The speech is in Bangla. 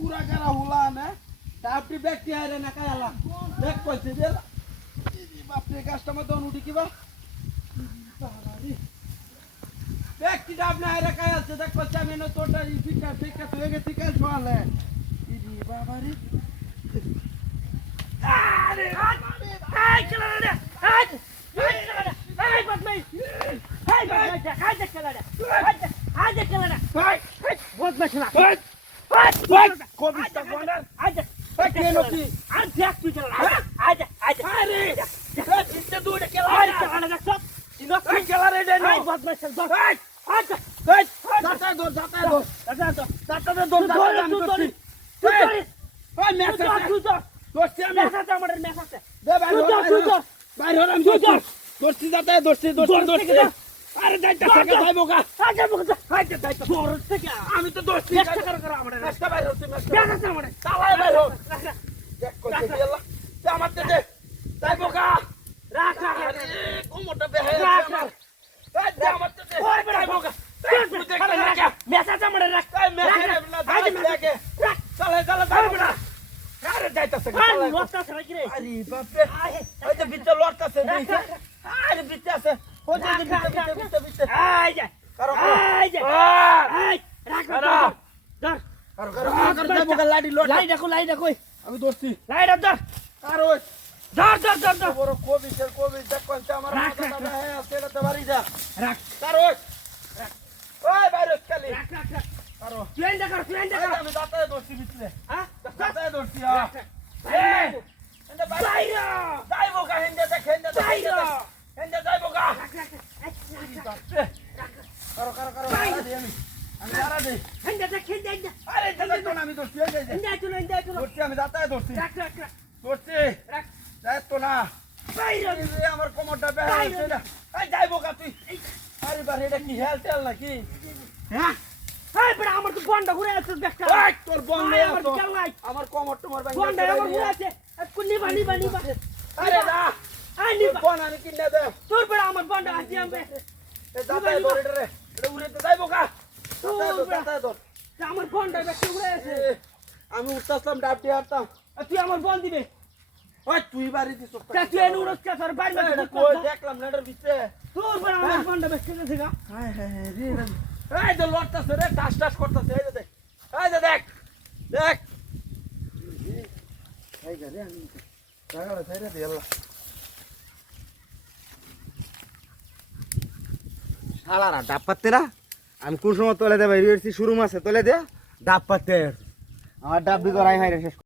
কুড়া কারা হুলা না তাপটি ব্যক্তি হারে না কায়ালা দেখ কইছে দে বাপরে কাস্টমার দন উঠি কিবা ব্যক্তি আপনি হারে কায়ালছে দেখ কইছে আমি না তোটা ফিকা ফিকা তুই গে ফিকা সোয়ালে ইদি বাবা রে আরে এই চলা রে এই বাদ নাই এই বাদ নাই খাই দে চলা রে আজ চলা রে বহুত মশলা কবিতা বনার আজ কেন কি আজ দেখ তুই চলা আজ আরে চিন্তা দূরে কেলা আরে চলা না সব ইনো কেলা রে দে না বহুত মশলা আজ যাতা দো ওই মেসা দোস্তি আমি মেসা আমাদের মেসা দে ভাই হরাম দোস্তি যাতা দোস্তি আরে যাইতা থেকে যাইবো গা আগে বকা হাইতে যাইতা তোর থেকে আমি তো দোস্তি কর আমাদের রাস্তা বাইরে হচ্ছে মেসা আমাদের তালাই বাইরে হোক দেখ কই দিলা তে আমার দে যাইবো গা রাখ আরে কোমরটা বেহে আমার এই দে আমার দে ওই যাইবো গা মেসা আমাদের রাখ মেসা লাগে চলে যাইবো না আরে যাইতাছে আরে লটতাছে নাকি রে আরে বাপ রে ওই যে ভিতর লটতাছে আরে ভিতর আছে ওই যে ভিতর আই যা করো আই যা আই রাখ ধর করো যাইবো গা লাডি লট লাই দেখো আমি দোস্তি লাই ধর আর ওই ধর বড় কবি দেখ কোনটা আমার মাথা হ্যাঁ সেটা তো বাড়ি যা রাখ আর ওই বাইরে খালি রাখ করো প্লেন কর আমি দাঁতায় দোস্তি বিছলে হ্যাঁ দাঁতায় দোস্তি এই এন্ড বাইরে যাইবো গা হেন্দে দেখ হেন্দে যাইবো গা করো আমি আরা দে হেন্দে দেখ আরে দেখ তো আমি দোস্তি হেন্দে চলো দোস্তি আমি দাঁতায় দোস্তি রাখ দোস্তি রাখ যাই তো না বাইরে আমার কোমরটা বেহাল হচ্ছে না এই যাইবো গা তুই আরে বারে এটা কি হেলতেল নাকি হ্যাঁ এই বড় আমার তো বন্ডা ঘুরে আছে দেখছ ওই তোর বন্ডা আমার কোমর তোমার ভাঙি বন্ডা আমার ঘুরে আছে কুনি বানি আরে না আই নি বন্ডা আমি কিনে দে তোর বড় আমার বন্ডা আছে আমবে এ দাতা ধরে রে এটা উড়ে তো যাইবো গা দাতা ধর আমার বন্ডা বেশি ঘুরে আছে আমি উঠতাম ডাবটি হারতাম তুই আমার বন দিবে ওই তুই বাড়ি দিছ তুই এনে উড়ছ কা তোর বাড়ি না কই দেখলাম নেটার ভিতরে তোর বড় আমার বন্ডা বেশি গেছে গা হায় রে এই তো লড়তাছে রে টাস করতেছে এই দেখ এই গরে আমি জায়গাটা ছাইরা দে আল্লাহ শালারা ডাব পাত্তেরা আমি কোন সময় তোলে দে ভাই শুরু মাসে তোলে দে ডাব পাত্তে আমার ডাব দি ধরাই হাই রে শেষ